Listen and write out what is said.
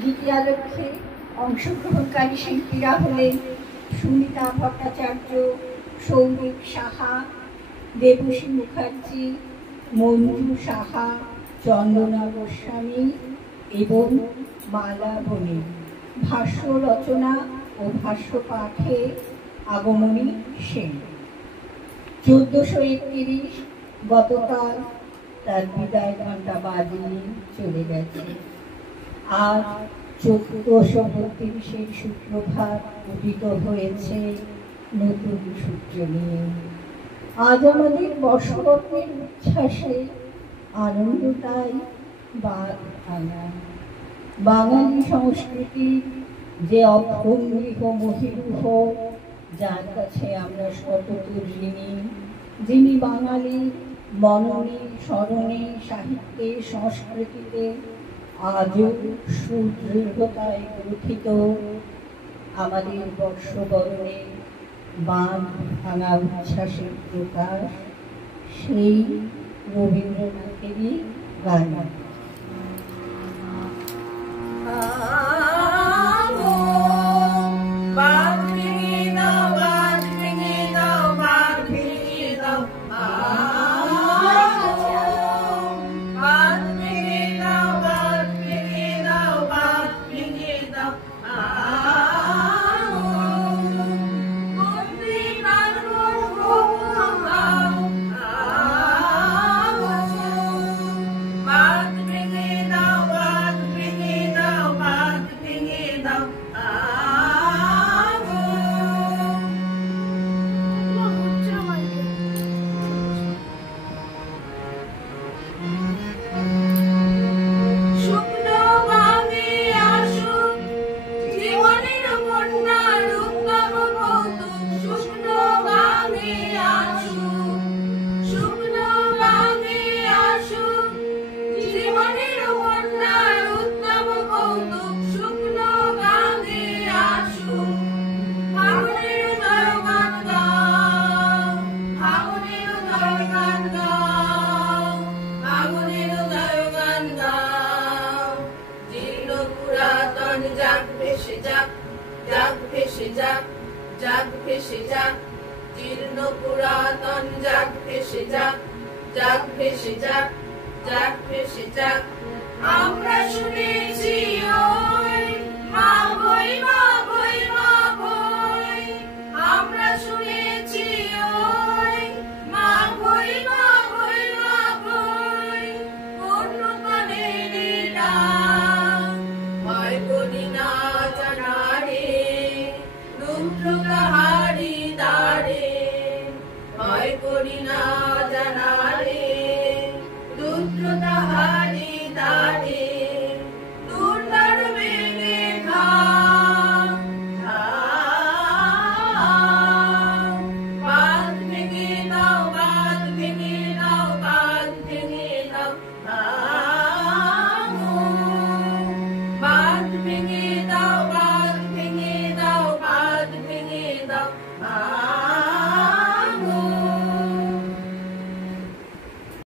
দ্বিতীয়ালক্ষ্যে অংশগ্রহণকারী শিল্পীরা হলেন সুমিতা ভট্টাচার্য, সৌমিক সাহা, দেবশ্রী মুখার্জি, মঞ্জু সাহা, চন্দনা গোস্বামী এবং মালা বণিক। ভাষ্য রচনা ও ভাষ্য পাঠে আগমনী সেন। 1431 গতকাল তার বিদায় ঘণ্টা বাজিয়ে চলে গেছে। আজ 1432 সুপ্রভাত উদিত হয়েছে নতুন সূর্য নিয়ে। আজ আমাদের বর্ষবরণের উচ্ছ্বাসে আনন্দটাই বাদ ভাঙা। বাঙালি সংস্কৃতির যে অভঙ্গিহ মহিরুহ, যার কাছে আমরা শতদূর ঋণী, যিনি বাঙালির মননে স্মরণে সাহিত্যে সংস্কৃতিতে আজও সুদৃঢ়তায় গ্রথিত, আমাদের বর্ষবরণে বাঁধ ভাঙা উচ্ছ্বাসের প্রকাশ সেই রবীন্দ্রনাথেরই গান। আমরা শুনেছি ওই মা বই মা বই মা বই, আমরা শুনেছি ওই মা বই মা বই মা বই, অন্য কানে ডাক ভয় করি না জানারে, রুদ্র কাহারি দাঁড়ে ভয় করি না জানারে, রুদ্র তাহারি দাঁড়ে